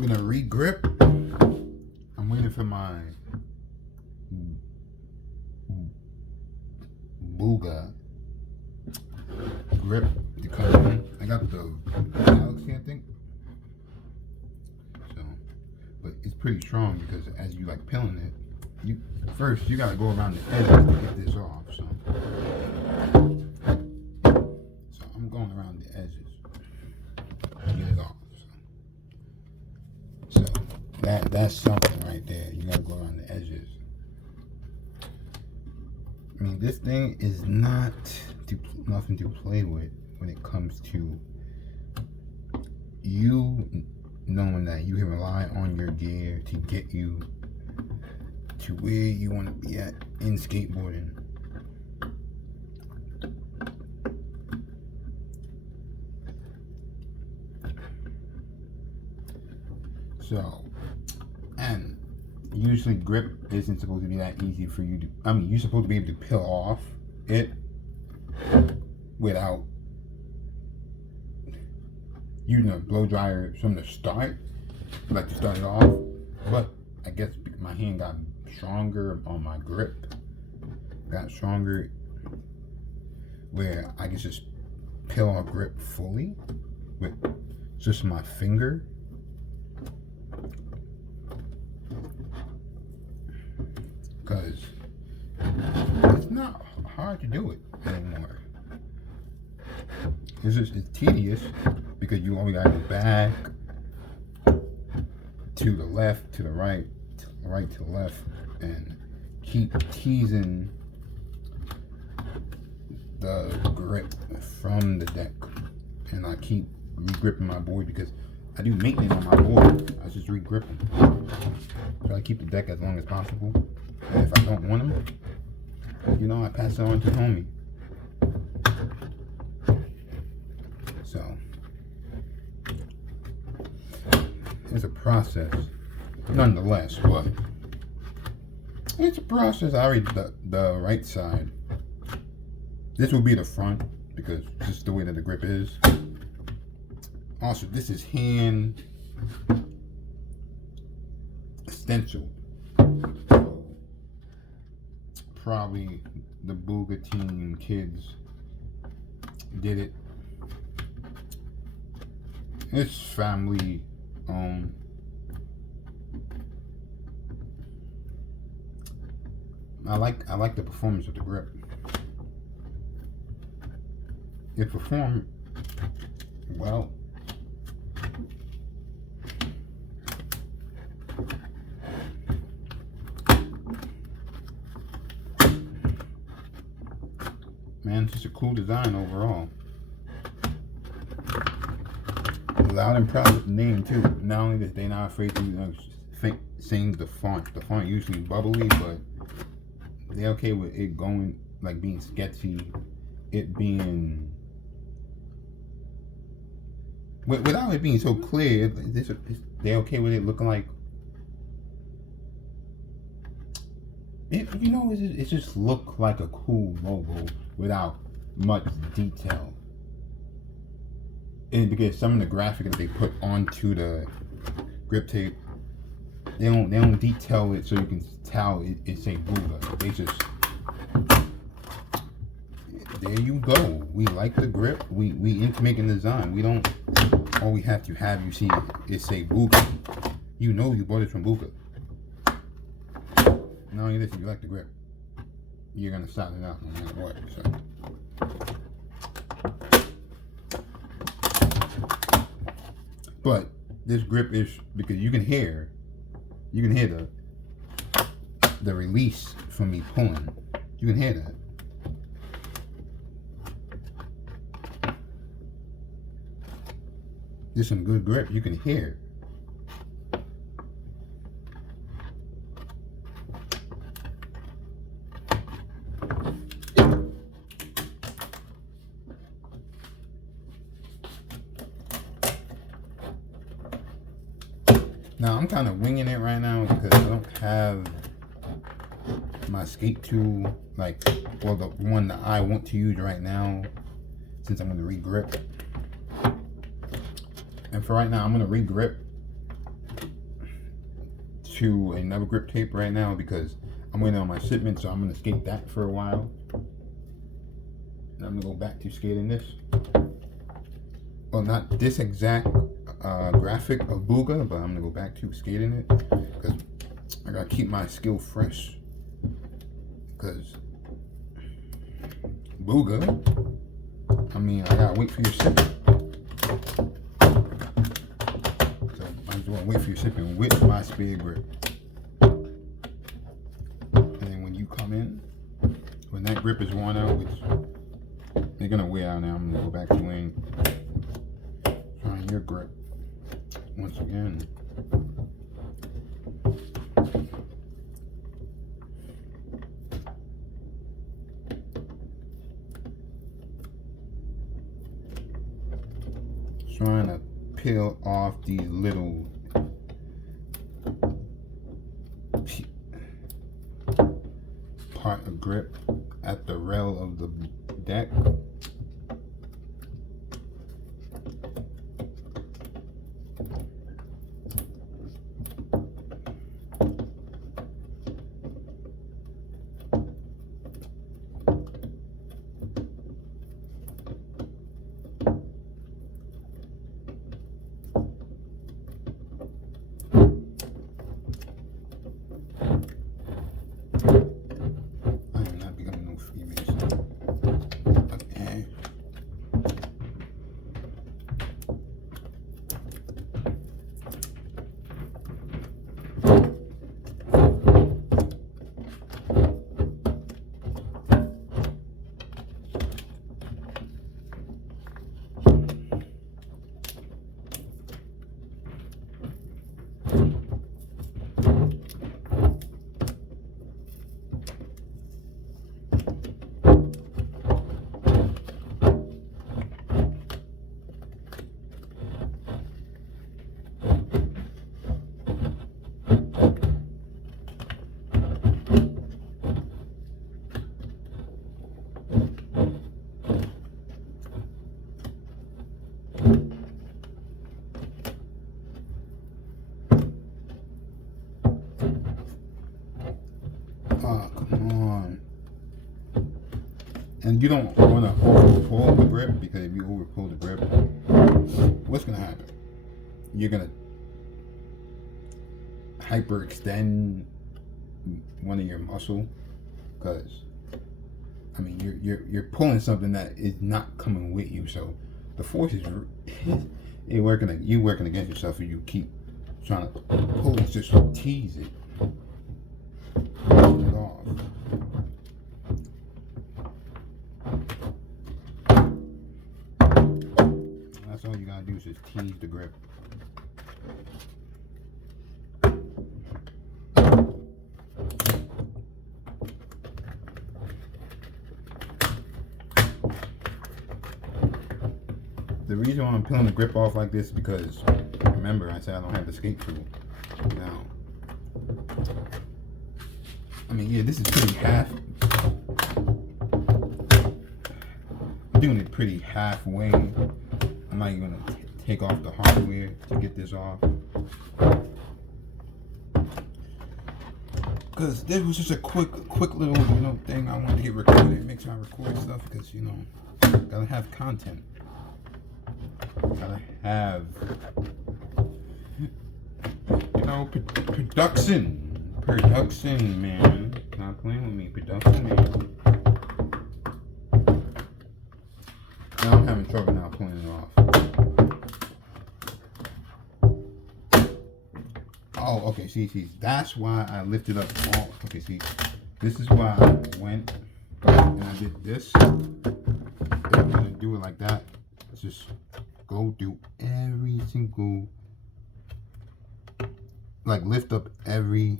I'm gonna re-grip. I'm waiting for my Booga grip to come in. I got the Galaxy, I think. So, but it's pretty strong because as you like peeling it, you gotta go around the edges to get this off. So I'm going around the edges to get it off. So that's something right there. You gotta go around the edges. I mean, this thing is nothing to play with when it comes to you knowing that you can rely on your gear to get you to where you want to be at in skateboarding. So, and usually grip isn't supposed to be that easy for you to, I mean, you're supposed to be able to peel off it without using a blow dryer from the start, like to start it off. But I guess my hand got stronger on my grip, got stronger where I can just peel off grip fully with just my finger. Because it's not hard to do it anymore. It's tedious because you only gotta go back to the left, to the right, to the right, to the left, and keep teasing the grip from the deck. And I keep re-gripping my board because I do maintenance on my board. I just re-grip them. So I keep the deck as long as possible. And if I don't want them, you know, I pass it on to homie. So it's a process, nonetheless. But it's a process. I already the right side. This will be the front because just the way that the grip is. Also, this is hand stenciled. So, probably the Booga Team kids did it. It's family owned. I like the performance of the grip. It performed well. Man, it's just a cool design overall. Loud and proud with the name too. Not only that, they're not afraid to saying the font. The font usually bubbly, but they're okay with it going like being sketchy. It being without it being so clear. They're okay with it looking like it. You know, it just look like a cool logo without much detail. And because some of the graphic that they put onto the grip tape, they don't detail it so you can tell it's a Booga. They just, there you go. We like the grip. We into making design. We don't. All we have to have you see is say Booga. You know you bought it from Booga. Not only this, you like the grip. You're gonna style it out no matter what. So. But this grip is because you can hear the release from me pulling. You can hear that. There's some good grip. You can hear. Now I'm kind of winging it right now because I don't have my skate tool, like, well, the one that I want to use right now, since I'm going to re-grip. And for right now, I'm going to re-grip to another grip tape right now because I'm waiting on my shipment, so I'm gonna skate that for a while. And I'm gonna go back to skating this. Well, not this exact graphic of Booga, but I'm gonna go back to skating it because I gotta keep my skill fresh. Because Booga, I mean, I gotta wait for your shipping. So I just wanna wait for your shipping with my spade grip. And then when you come in, when that grip is worn out, which they're gonna wear out now, I'm gonna go back to wing. Trying your grip once again. Trying to peel off these little part of grip at the rail of the deck. Come on. And you don't want to over pull the grip, because if you over pull the grip, what's going to happen? You're going to hyperextend one of your muscle, because I mean you're pulling something that is not coming with you, so the force is you working against yourself if you keep trying to pull it, just tease it. Pull it off. That's all you gotta do is just tease the grip. The reason why I'm peeling the grip off like this is because, remember, I said I don't have the skate tool. Now, I mean, yeah, this is pretty I'm doing it pretty halfway. I'm not even gonna take off the hardware to get this off, because this was just a quick little, thing I wanted to get recorded. Make sure I record stuff, because gotta have content. Gotta have, production, man. Not playing with me, production, man. Now I'm having trouble now pulling it off. Oh, okay, see, that's why I lifted up all, okay, see, this is why I went and I did this. If I'm gonna do it like that, let's just go do every single, lift up every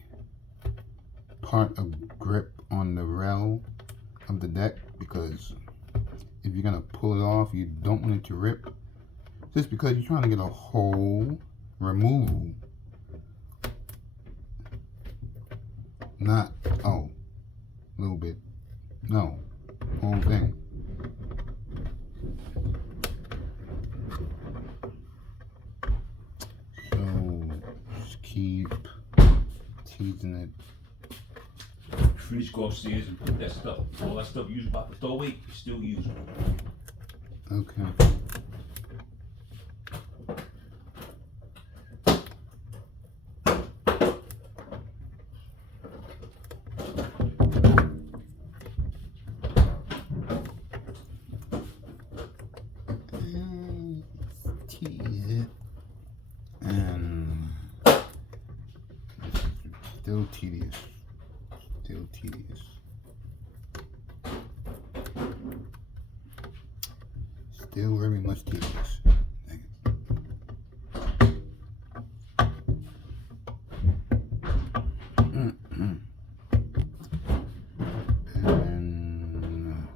part of grip on the rail of the deck, because if you're gonna pull it off, you don't want it to rip, just because you're trying to get a whole removal, not a little bit, no, whole thing. So just keep teasing it. You just go upstairs and put that stuff, all that stuff you was about to throw away, you still use it. Okay. Tease it. And still tedious. Still tedious. Still very much tedious. Dang it. And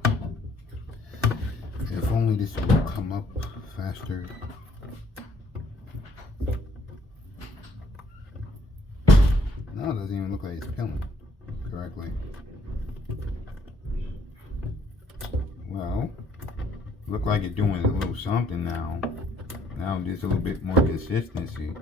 if only this will come up faster. No, it doesn't even look like it's peeling correctly. Well, look like it's doing a little something now. Now there's a little bit more consistency.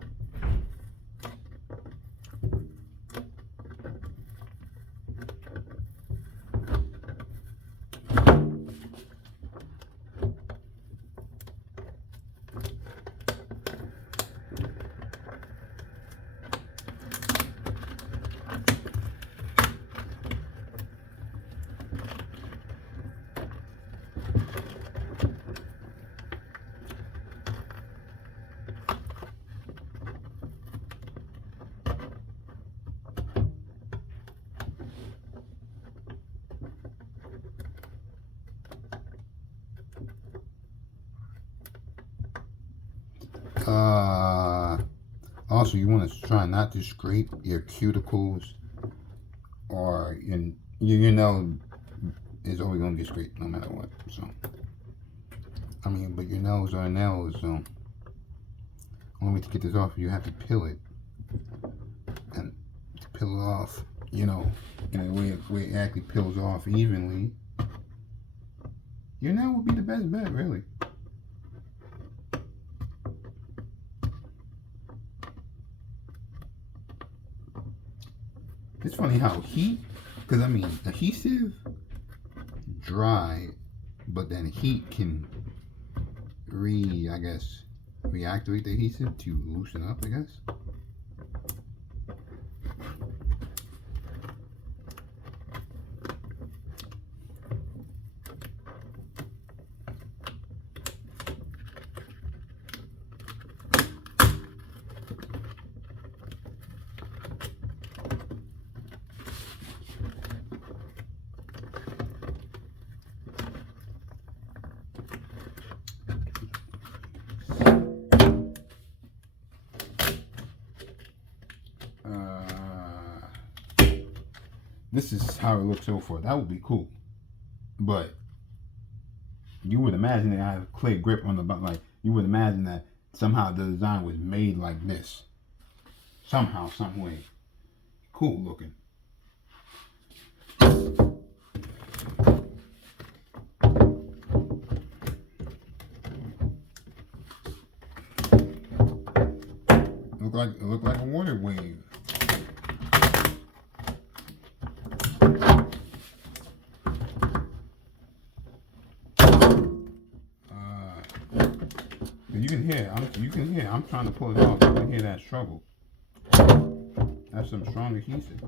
Also, you want to try not to scrape your cuticles, or your nail is always going to get scraped no matter what. So, I mean, but your nails are nails, so only way to get this off, you have to peel it, and to peel it off, you know, in a way where it actually peels off evenly, your nail would be the best bet, really. It's funny how heat, because I mean, adhesive, dry, but then heat can reactivate the adhesive to loosen up, I guess. This is how it looks so far. That would be cool, but you would imagine that I have clay grip on the button. Like, you would imagine that somehow the design was made like this, somehow, some way. Cool looking. It looked like a water wave. You can hear. I'm trying to pull it off. You can hear that struggle. That's some strong adhesive.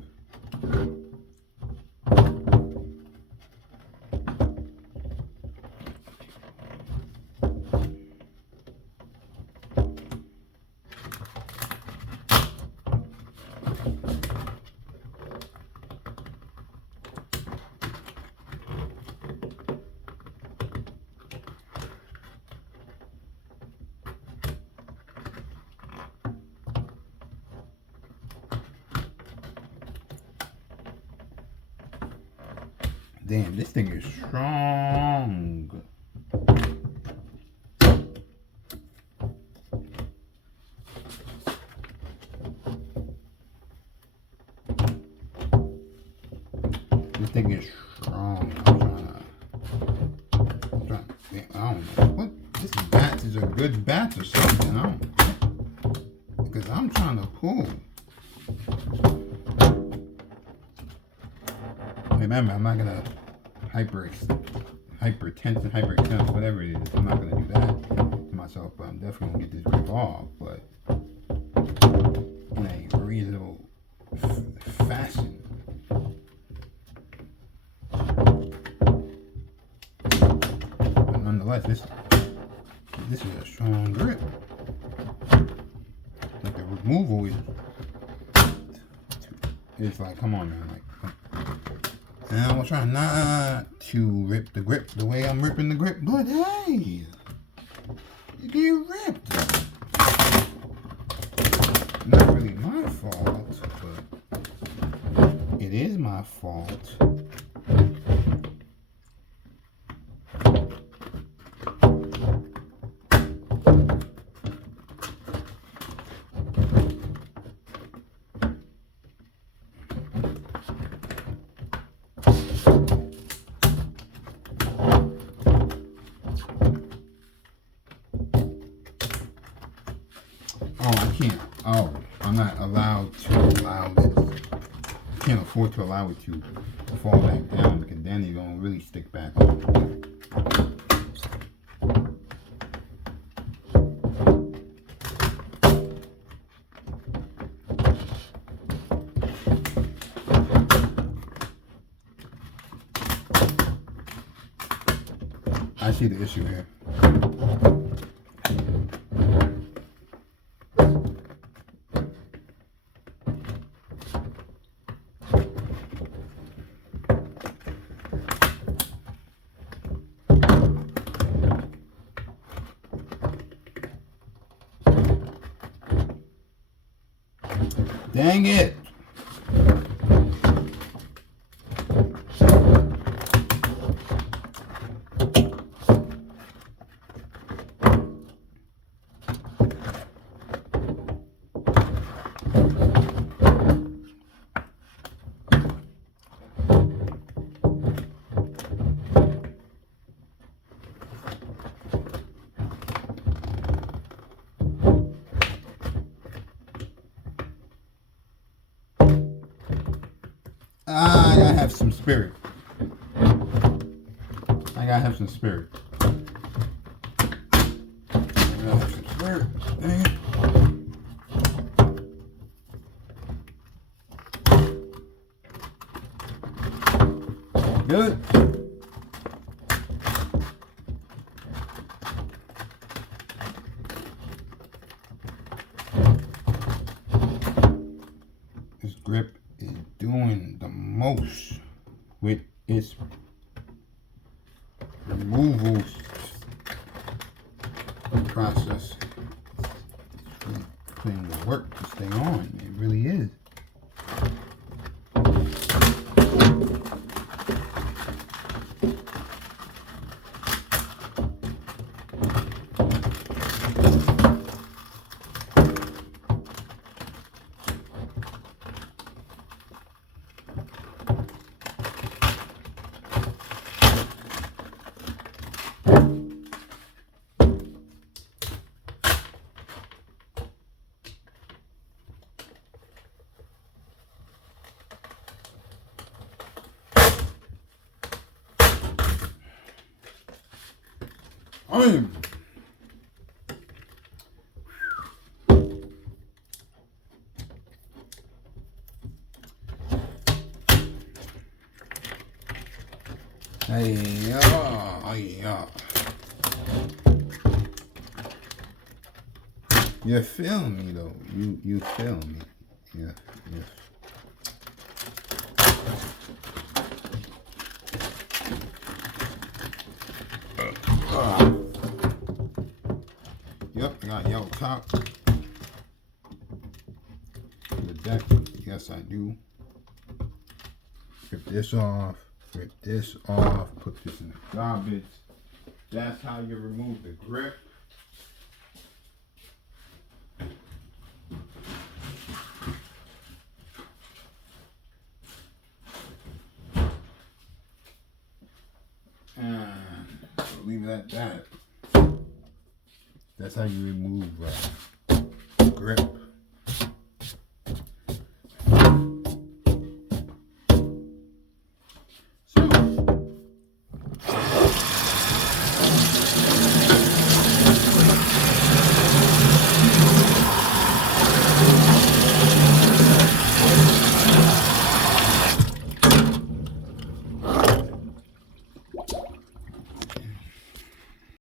Damn, this thing is strong. This thing is strong. I don't know what this batch is, a good batch or something. I don't know, because I'm trying to pull. remember, I'm not gonna hypertense and hyperextend, whatever it is. I'm not gonna do that to myself, but I'm definitely gonna get this grip off, but in a reasonable fashion. But nonetheless, this is a strong grip. Like the removal is like, come on, man, like. And I was trying not to rip the grip the way I'm ripping the grip, but hey, you get ripped. Not really my fault, but it is my fault. Oh, I'm not allowed to allow this. I can't afford to allow it to fall back down because then you're going to really stick back on. I see the issue here. Dang it! I gotta have some spirit. I gotta have some spirit. Dang it. Good. This grip is doing the most with its removal process. It's really putting the work to stay on. It really is. Yeah. You feel me though. You feel me. Yeah. Yep, I got yellow top. The deck, yes I do. Rip this off, put this in the garbage. That's how you remove the grip. And leave it at that. That's how you remove grip.